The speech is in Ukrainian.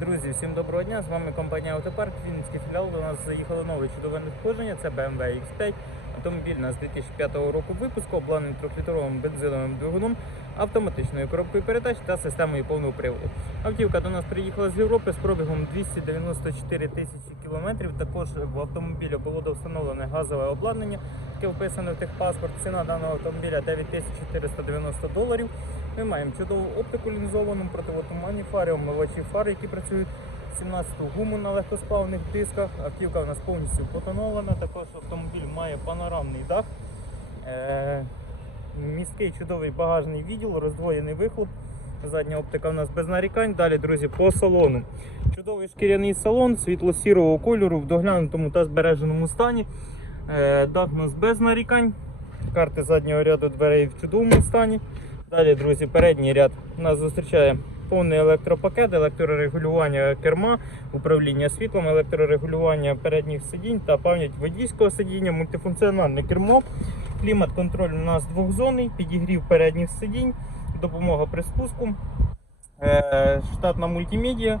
Друзі, всім доброго дня! З вами компанія Автопарк, Вінницький філіал. До нас заїхало нове чудове надходження. Це BMW X5. Автомобіль у нас 2005 року випуску, обладнаний 3-літровим бензиновим двигуном, автоматичною коробкою передач та системою повного приводу. Автівка до нас приїхала з Європи з пробігом 294 тисячі кілометрів. Також в автомобілі було встановлене газове обладнання, яке вписане в техпаспорт. Ціна даного автомобіля 9490 доларів. Ми маємо чудову оптику лінзовану, противотуманні фари, омивачі фар, які працюють 17-ту гуму на легкосплавних дисках. Автівка у нас повністю потонована. Також автомобіль має панорамний дах. Е- міський чудовий багажний відділ, роздвоєний вихлоп. Задня оптика у нас без нарікань. Далі, друзі, по салону. Чудовий шкіряний салон, світло-сірого кольору в доглянутому та збереженому стані. Е, дах у нас без нарікань. Карти заднього ряду дверей в чудовому стані. Далі, друзі, передній ряд нас зустрічає повний електропакет, електрорегулювання керма, управління світлом, електрорегулювання передніх сидінь та пам'ять водійського сидіння, мультифункціональне кермо, клімат-контроль у нас двохзонний, підігрів передніх сидінь, допомога при спуску, е, штатна мультимедіа